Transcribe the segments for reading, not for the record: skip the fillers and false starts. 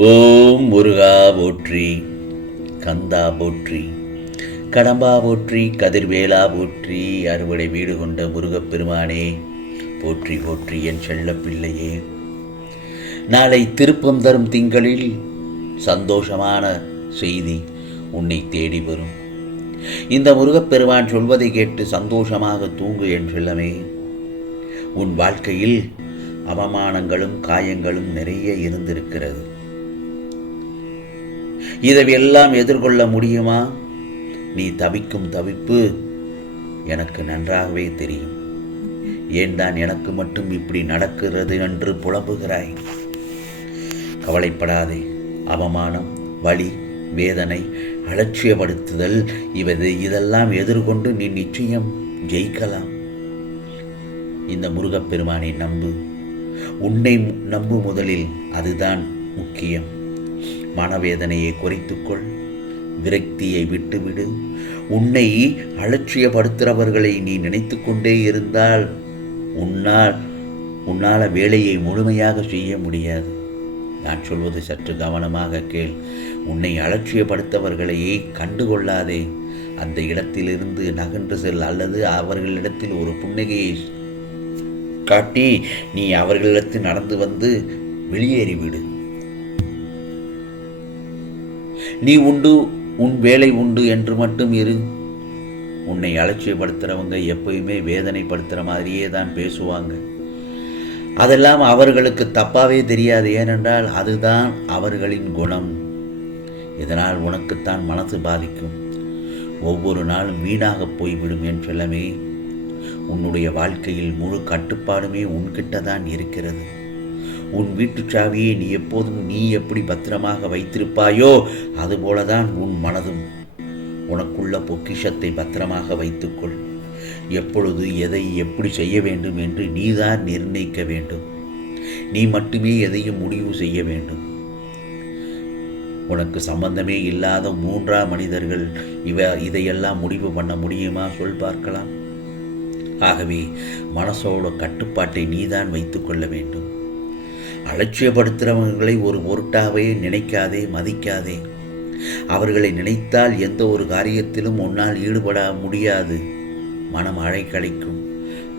ஓம் முருகா போற்றி, கந்தா போற்றி, கடம்பா போற்றி, கதிர்வேலா போற்றி, அறுவடை வீடு கொண்ட முருகப்பெருமானே போற்றி போற்றி. என் செல்ல பிள்ளையே, நாளை திருப்பம் தரும் திங்களில் சந்தோஷமான செய்தி உன்னை தேடி வரும். இந்த முருகப்பெருமான் சொல்வதை கேட்டு சந்தோஷமாக தூங்கு என் செல்லமே. உன் வாழ்க்கையில் அவமானங்களும் காயங்களும் நிறைய இருந்திருக்கிறது. இதையெல்லாம் எதிர்கொள்ள முடியுமா? நீ தவிக்கும் தவிப்பு எனக்கு நன்றாகவே தெரியும். ஏன் தான் எனக்கு மட்டும் இப்படி நடக்கிறது என்று புலம்புகிறாய்? கவலைப்படாதே. அவமானம், வலி, வேதனை, அலட்சியப்படுத்துதல் இதெல்லாம் எதிர்கொண்டு நீ நிச்சயம் ஜெயிக்கலாம். இந்த முருகப்பெருமானை நம்பு. உன்னை நம்பு முதலில். அதுதான் முக்கியம். மனவேதனையை குறைத்துக்கொள். விரக்தியை விட்டுவிடு. உன்னை அலட்சியப்படுத்துகிறவர்களை நீ நினைத்து கொண்டே இருந்தால் உன்னால் வேலையை முழுமையாக செய்ய முடியாது. நான் சொல்வது சற்று கவனமாக கேள். உன்னை அலட்சியப்படுத்தவர்களையே கண்டுகொள்ளாதே. அந்த இடத்திலிருந்து நகன்று செல், அல்லது அவர்களிடத்தில் ஒரு புன்னகையை காட்டி நீ அவர்களிடத்தில் நடந்து வந்து வெளியேறிவிடு. நீ உண்டு, உன் வேலை உண்டு என்று மட்டும் இரு. உன்னை அலட்சியப்படுத்துகிறவங்க எப்பயுமே வேதனைப்படுத்துகிற மாதிரியே தான் பேசுவாங்க. அதெல்லாம் அவர்களுக்கு தப்பாகவே தெரியாது. ஏனென்றால் அதுதான் அவர்களின் குணம். இதனால் உனக்குத்தான் மனசு பாதிக்கும். ஒவ்வொரு நாளும் வீணாக போய்விடும் என் செல்லமே. உன்னுடைய வாழ்க்கையில் முழு கட்டுப்பாடுமே உன்கிட்ட தான் இருக்கிறது. உன் வீட்டு சாவியை நீ எப்படி பத்திரமாக வைத்திருப்பாயோ அதுபோலதான் உன் மனதும். உனக்குள்ள பொக்கிஷத்தை பத்திரமாக வைத்துக்கொள். எப்பொழுது எதை எப்படி செய்ய வேண்டும் என்று நீதான் நிர்ணயிக்க வேண்டும். நீ மட்டுமே எதையும் முடிவு செய்ய வேண்டும். உனக்கு சம்பந்தமே இல்லாத மூன்றாம் மனிதர்கள் இதையெல்லாம் முடிவு பண்ண முடியுமா? சொல் பார்க்கலாம். ஆகவே மனசோட கட்டுப்பாட்டை நீதான் வைத்துக்கொள்ள வேண்டும். அலட்சியப்படுத்துகிறவர்களை ஒரு பொருட்டாகவே நினைக்காதே, மதிக்காதே. அவர்களை நினைத்தால் எந்த ஒரு காரியத்திலும் உன்னால் ஈடுபட முடியாது. மனம் அழைக்கழிக்கும்.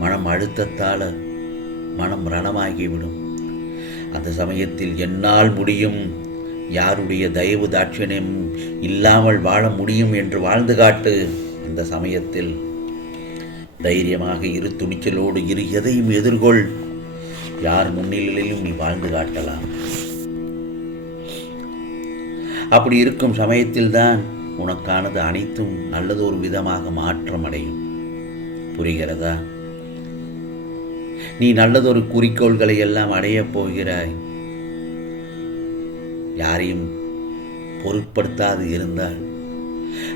மனம் அழுத்தத்தால் மனம் ரணமாகிவிடும். அந்த சமயத்தில் என்னால் முடியும், யாருடைய தயவு தாட்சியம் இல்லாமல் வாழ முடியும் என்று வாழ்ந்து காட்டு. அந்த சமயத்தில் தைரியமாக இரு, துணிச்சலோடு இரு, எதையும் எதிர்கொள். யார் முன்னிலையிலும் நீ வாழ்ந்து காட்டலாம். அப்படி இருக்கும் சமயத்தில்தான் உனக்கானது அனைத்தும் நல்லது ஒரு விதமாக மாற்றம் அடையும். புரிகிறதா? நீ நல்லதொரு குறிக்கோள்களை எல்லாம் அடையப் போகிறாய். யாரையும் பொருட்படுத்தாது இருந்தால்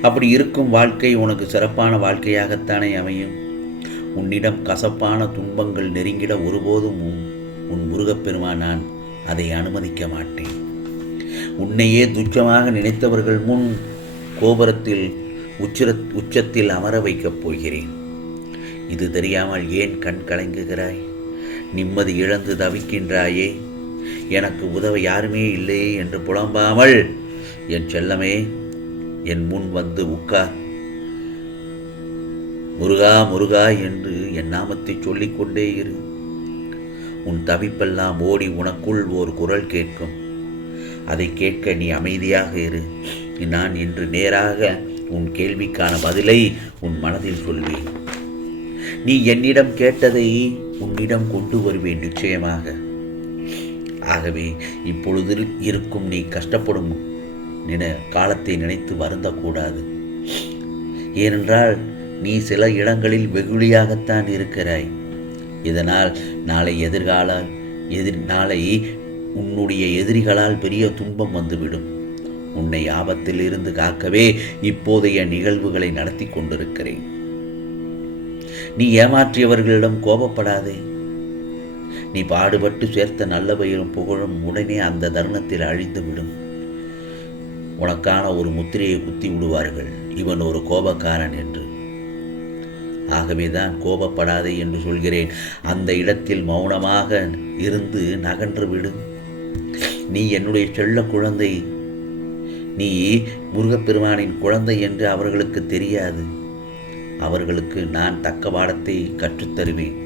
அப்படி இருக்கும் வாழ்க்கை உனக்கு சிறப்பான வாழ்க்கையாகத்தானே அமையும். உன்னிடம் கசப்பான துன்பங்கள் நெருங்கிட ஒருபோதும் உன் முருகப்பெருமான் நான் அதை அனுமதிக்க மாட்டேன். உன்னையே துச்சமாக நினைத்தவர்கள் முன் கோபுரத்தில் உச்சத்தில் அமர வைக்கப் போகிறேன். இது தெரியாமல் ஏன் கண் கலங்குகிறாய்? நிம்மதி இழந்து தவிக்கின்றாயே? எனக்கு உதவ யாருமே இல்லையே என்று புலம்பாமல் என் செல்லமே என் முன் வந்து உட்கார். முருகா முருகா என்று என் நாமத்தை சொல்லிக்கொண்டே இரு. உன் தவிப்பெல்லாம் ஓடி உனக்குள் ஒரு குரல் கேட்கும். அதை கேட்க நீ அமைதியாக இரு. நான் இன்று நேராக உன் கேள்விக்கான பதிலை உன் மனதில் சொல்வேன். நீ என்னிடம் கேட்டதை உன்னிடம் கொண்டு வருவேன் நிச்சயமாக. ஆகவே இப்பொழுது இருக்கும் நீ கஷ்டப்படும் காலத்தை நினைத்து வருந்தக்கூடாது. ஏனென்றால் நீ சில இடங்களில் வெகுளியாகத்தான் இருக்கிறாய். இதனால் நாளை உன்னுடைய எதிரிகளால் பெரிய துன்பம் வந்துவிடும். உன்னை ஆபத்தில் இருந்து காக்கவே இப்போதைய நிகழ்வுகளை நடத்தி கொண்டிருக்கிறேன். நீ ஏமாற்றியவர்களிடம் கோபப்படாதே. நீ பாடுபட்டு சேர்த்த நல்ல பெயரும் புகழும் உடனே அந்த தருணத்தில் அழிந்துவிடும். உனக்கான ஒரு முத்திரையை குத்தி விடுவார்கள், இவன் ஒரு கோபக்காரன் என்று. ஆகவேதான் கோபப்படாதே என்று சொல்கிறேன். அந்த இடத்தில் மௌனமாக இருந்து நகன்று விடு. நீ என்னுடைய செல்ல குழந்தை, நீ முருகப்பெருமானின் குழந்தை என்று அவர்களுக்கு தெரியாது. அவர்களுக்கு நான் தக்க பாடத்தை கற்றுத்தருவேன்.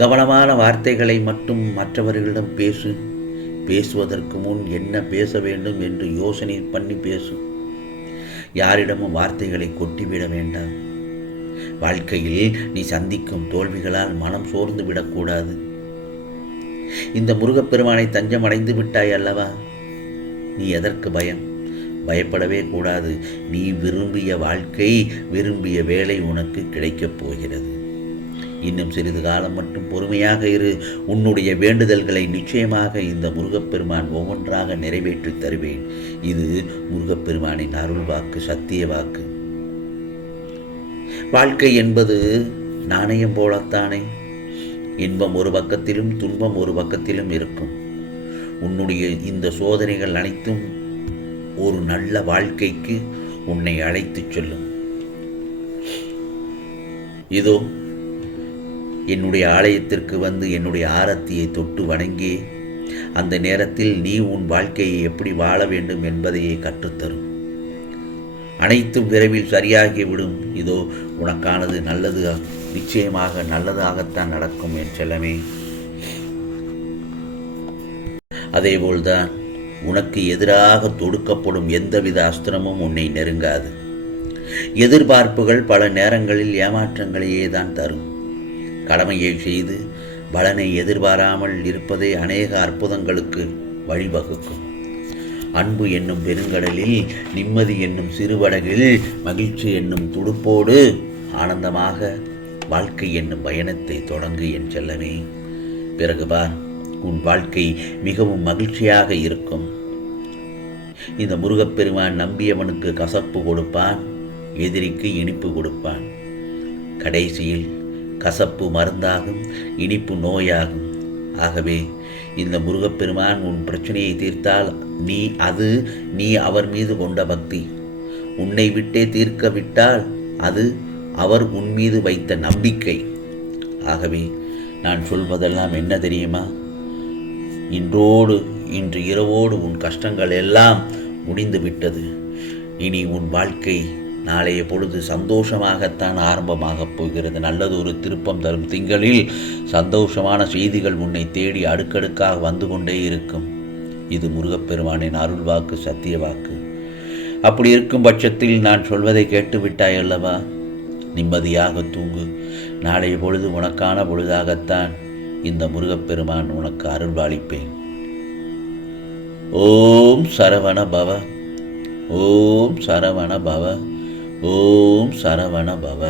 கவனமான வார்த்தைகளை மட்டும் மற்றவர்களிடம் பேசு. பேசுவதற்கு முன் என்ன பேச வேண்டும் என்று யோசனை பண்ணி பேசு. யாரிடமும் வார்த்தைகளை கொட்டிவிட வேண்டாம். வாழ்க்கையில் நீ சந்திக்கும் தோல்விகளால் மனம் சோர்ந்து விடக்கூடாது. இந்த முருகப்பெருமானை தஞ்சம் அடைந்து விட்டாய் அல்லவா? நீ எதற்கு பயம்? பயப்படவே கூடாது. நீ விரும்பிய வாழ்க்கை, விரும்பிய வேலை உனக்கு கிடைக்கப் போகிறது. இன்னும் சிறிது காலம் மட்டும் பொறுமையாக இரு. உன்னுடைய வேண்டுதல்களை நிச்சயமாக இந்த முருகப்பெருமான் ஒவ்வொன்றாக நிறைவேற்றி தருவேன். இது முருகப்பெருமானின் அருள் வாக்கு, சத்திய வாக்கு. வாழ்க்கை என்பது நாணயம் போலத்தானே. இன்பம் ஒரு பக்கத்திலும் துன்பம் ஒரு பக்கத்திலும் இருக்கும். உன்னுடைய இந்த சோதனைகள் அனைத்தும் ஒரு நல்ல வாழ்க்கைக்கு உன்னை அழைத்துச் செல்லும். இதோ என்னுடைய ஆலயத்திற்கு வந்து என்னுடைய ஆரத்தியை தொட்டு வணங்கி அந்த நேரத்தில் நீ உன் வாழ்க்கையை எப்படி வாழ வேண்டும் என்பதையே கற்றுத்தரும். அனைத்தும் விரைவில் சரியாகிவிடும். இதோ உனக்கானது நல்லது, நிச்சயமாக நல்லதாகத்தான் நடக்கும் என் செல்லமே. அதேபோல்தான் உனக்கு எதிராக தொடுக்கப்படும் எந்தவித அஸ்திரமும் உன்னை நெருங்காது. எதிர்பார்ப்புகள் பல நேரங்களில் ஏமாற்றங்களையே தான் தரும். கடமையை செய்து பலனை எதிர்பாராமல் இருப்பதே அநேக அற்புதங்களுக்கு வழிவகுக்கும். அன்பு என்னும் பெருங்கடலில், நிம்மதி என்னும் சிறுவடகில், மகிழ்ச்சி என்னும் துடுப்போடு ஆனந்தமாக வாழ்க்கை என்னும் பயணத்தை தொடங்கு என் செல்லமே. பிறகு பார், உன் வாழ்க்கை மிகவும் மகிழ்ச்சியாக இருக்கும். இந்த முருகப்பெருமான் நம்பியவனுக்கு கசப்பு கொடுப்பான், எதிரிக்கு இனிப்பு கொடுப்பான். கடைசியில் கசப்பு மருந்தாகும், இனிப்பு நோயாகும். ஆகவே இந்த முருகப்பெருமான் உன் பிரச்சனையை தீர்த்தால் நீ அவர் மீது கொண்ட பக்தி. உன்னை விட்டே தீர்க்க விட்டால் அது அவர் உன் மீது வைத்த நம்பிக்கை. ஆகவே நான் சொல்வதெல்லாம் என்ன தெரியுமா? இன்று இரவோடு உன் கஷ்டங்கள் எல்லாம் முடிந்து விட்டது. இனி உன் வாழ்க்கை நாளைய பொழுது சந்தோஷமாகத்தான் ஆரம்பமாகப் போகிறது. நல்லதொரு திருப்பம் தரும் திங்களில் சந்தோஷமான செய்திகள் உன்னை தேடி அடுக்கடுக்காக வந்து கொண்டே இருக்கும். இது முருகப்பெருமானின் அருள் வாக்கு, சத்திய வாக்கு. அப்படி இருக்கும் பட்சத்தில் நான் சொல்வதை கேட்டுவிட்டாய் அல்லவா? நிம்மதியாக தூங்கு. நாளைய பொழுது உனக்கான பொழுதாகத்தான் இந்த முருகப்பெருமான் உனக்கு அருள்வாளிப்பேன். ஓம் சரவண பவ, ஓம் சரவண பவ, ஓம் சரவண பவ.